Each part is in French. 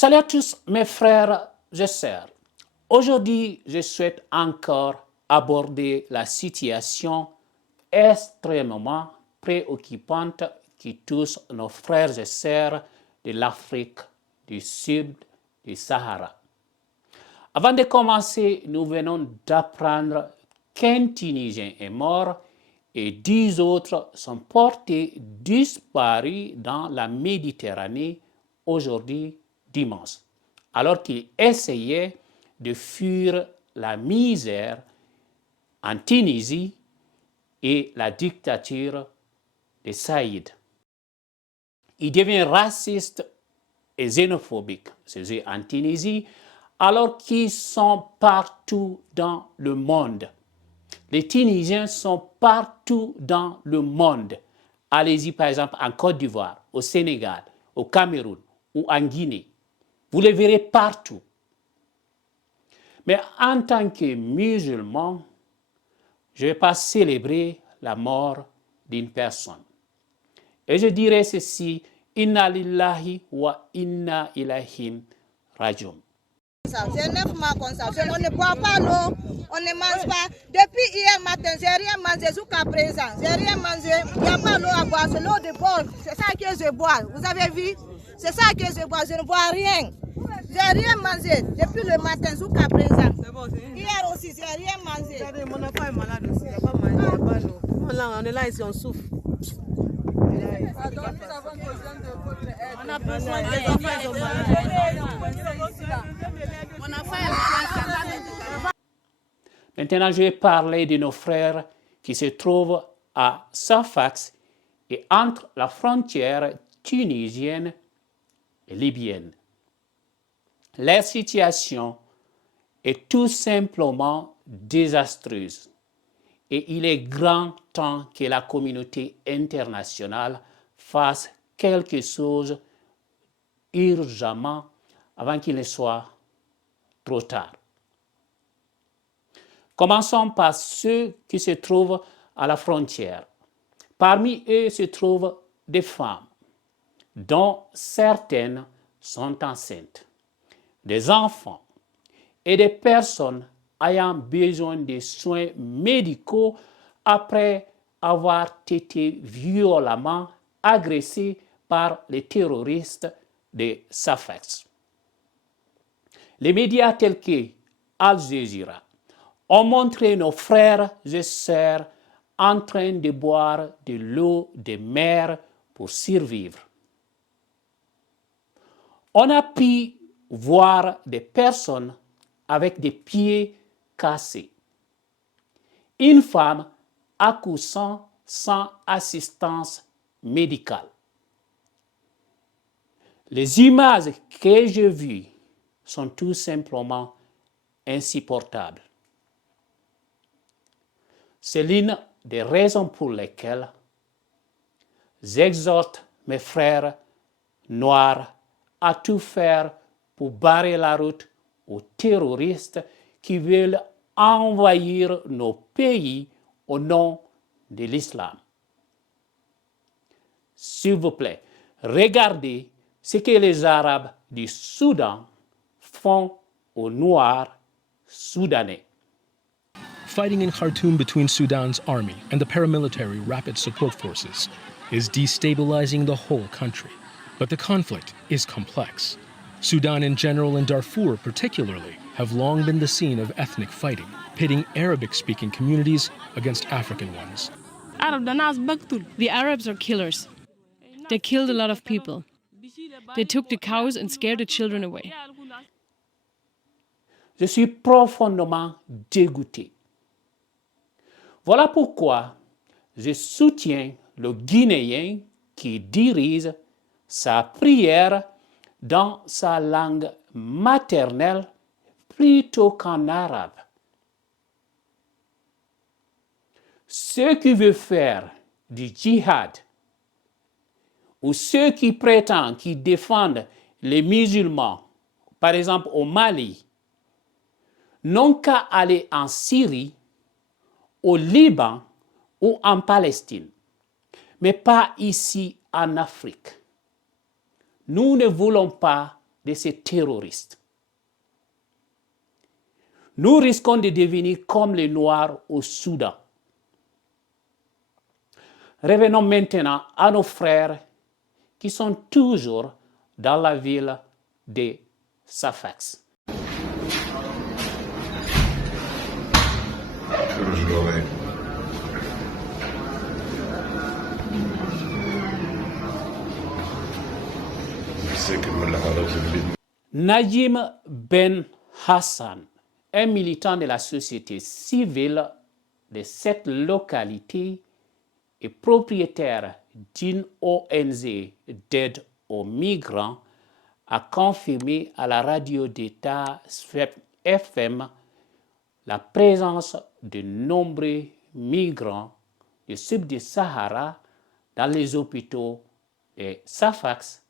Salut à tous mes frères et sœurs. Aujourd'hui, je souhaite encore aborder la situation extrêmement préoccupante qui touche nos frères et sœurs de l'Afrique du Sud du Sahara. Avant de commencer, nous venons d'apprendre qu'un Tunisien est mort et 10 autres sont portés disparus dans la Méditerranée aujourd'hui dimanche, alors qu'ils essayaient de fuir la misère en Tunisie et la dictature de Saïd. Ils deviennent racistes et xénophobiques, c'est en Tunisie, alors qu'ils sont partout dans le monde. Les Tunisiens sont partout dans le monde. Allez-y par exemple en Côte d'Ivoire, au Sénégal, au Cameroun ou en Guinée. Vous les verrez partout. Mais en tant que musulman, je ne vais pas célébrer la mort d'une personne. Et je dirais ceci, Inna lillahi wa inna ilayhi rajiun. J'ai 9 mois comme ça. On ne boit pas l'eau, on ne mange pas. Depuis hier matin, j'ai rien mangé jusqu'à présent. J'ai rien mangé. Il n'y a pas l'eau à boire, c'est l'eau de bord. C'est ça que je bois. Vous avez vu? C'est ça que je bois. Je ne bois rien. J'ai rien mangé depuis le matin jusqu'à présent. Hier aussi, j'ai rien mangé. Mon enfant est malade aussi. Il n'a pas mangé, il n'a pas d'eau. On est là ici, on souffre. Donc nous avons besoin de votre aide. On a besoin des enfants, ils sont malades. Mon enfant est malade. Maintenant, je vais parler de nos frères qui se trouvent à Safax et entre la frontière tunisienne et libyenne. Leur situation est tout simplement désastreuse et il est grand temps que la communauté internationale fasse quelque chose urgemment avant qu'il ne soit trop tard. Commençons par ceux qui se trouvent à la frontière. Parmi eux se trouvent des femmes, dont certaines sont enceintes, des enfants et des personnes ayant besoin de soins médicaux après avoir été violemment agressés par les terroristes de Safax. Les médias tels que Al Jazeera ont montré nos frères et sœurs en train de boire de l'eau de mer pour survivre. On a pu voir des personnes avec des pieds cassés. Une femme accouchant sans assistance médicale. Les images que j'ai vues sont tout simplement insupportables. C'est l'une des raisons pour lesquelles j'exhorte mes frères noirs à tout faire pour barrer la route aux terroristes qui veulent envahir nos pays au nom de l'islam. S'il vous plaît, regardez ce que les Arabes du Soudan font aux Noirs soudanais. Fighting in Khartoum between Sudan's army and the paramilitary Rapid Support Forces is destabilizing the whole country. But the conflict is complex. Sudan in general and Darfur particularly have long been the scene of ethnic fighting, pitting Arabic-speaking communities against African ones. The Arabs are killers. They killed a lot of people. They took the cows and scared the children away. Je suis profondément dégoûté. Voilà pourquoi je soutiens le Guinéen qui dirige sa prière dans sa langue maternelle plutôt qu'en arabe. Ceux qui veulent faire du djihad ou ceux qui prétendent qu'ils défendent les musulmans, par exemple au Mali, n'ont qu'à aller en Syrie, au Liban ou en Palestine, mais pas ici en Afrique. Nous ne voulons pas de ces terroristes. Nous risquons de devenir comme les Noirs au Soudan. Revenons maintenant à nos frères qui sont toujours dans la ville de Safax. Najim Ben Hassan, un militant de la société civile de cette localité et propriétaire d'une ONG d'aide aux migrants, a confirmé à la radio d'État FM la présence de nombreux migrants du sud du Sahara dans les hôpitaux de Safax,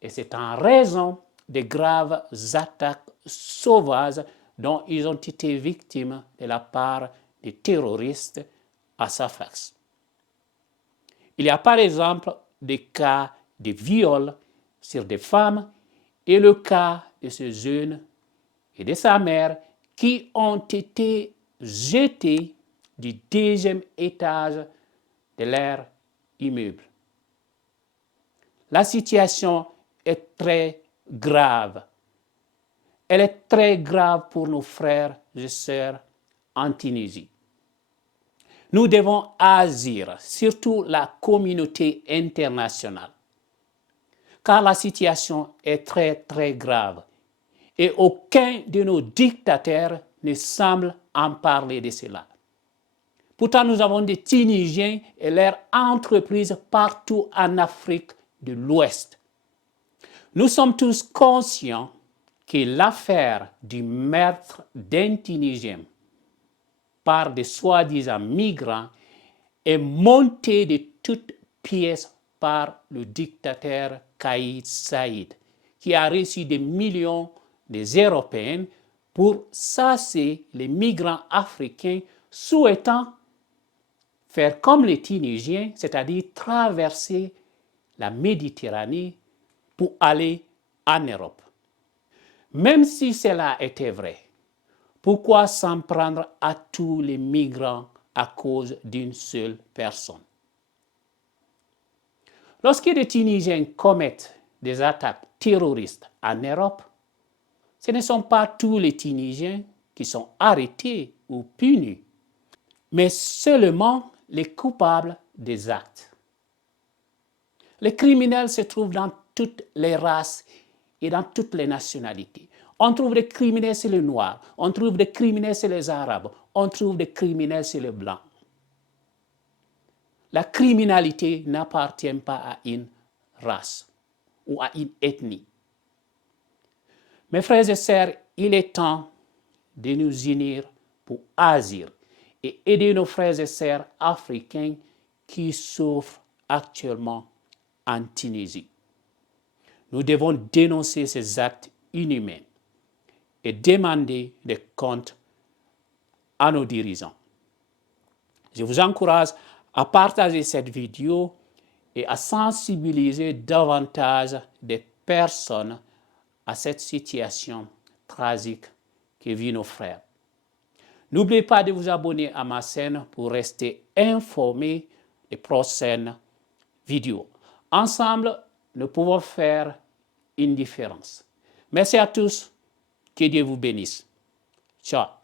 et c'est en raison des graves attaques sauvages dont ils ont été victimes de la part des terroristes à Safax. Il y a par exemple des cas de viol sur des femmes et le cas de ce jeune et de sa mère qui ont été jetés du deuxième étage de leur immeuble. La situation est très grave. Elle est très grave pour nos frères et sœurs en Tunisie. Nous devons agir, surtout la communauté internationale, car la situation est très, très grave et aucun de nos dictateurs ne semble en parler de cela. Pourtant, nous avons des Tunisiens et leurs entreprises partout en Afrique de l'Ouest. Nous sommes tous conscients que l'affaire du meurtre d'un Tunisien par des soi-disant migrants est montée de toutes pièces par le dictateur Kais Saied, qui a reçu des millions des Européens pour chasser les migrants africains souhaitant faire comme les Tunisiens, c'est-à-dire traverser la Méditerranée pour aller en Europe. Même si cela était vrai, pourquoi s'en prendre à tous les migrants à cause d'une seule personne? Lorsque des Tunisiens commettent des attaques terroristes en Europe, ce ne sont pas tous les Tunisiens qui sont arrêtés ou punis, mais seulement les coupables des actes. Les criminels se trouvent dans toutes les races et dans toutes les nationalités. On trouve des criminels chez les Noirs, on trouve des criminels chez les Arabes, on trouve des criminels chez les Blancs. La criminalité n'appartient pas à une race ou à une ethnie. Mes frères et sœurs, il est temps de nous unir pour agir et aider nos frères et sœurs africains qui souffrent actuellement en Tunisie. Nous devons dénoncer ces actes inhumains et demander des comptes à nos dirigeants. Je vous encourage à partager cette vidéo et à sensibiliser davantage des personnes à cette situation tragique que vivent nos frères. N'oubliez pas de vous abonner à ma chaîne pour rester informé des prochaines vidéos. Ensemble, nous pouvons faire une différence. Merci à tous. Que Dieu vous bénisse. Ciao.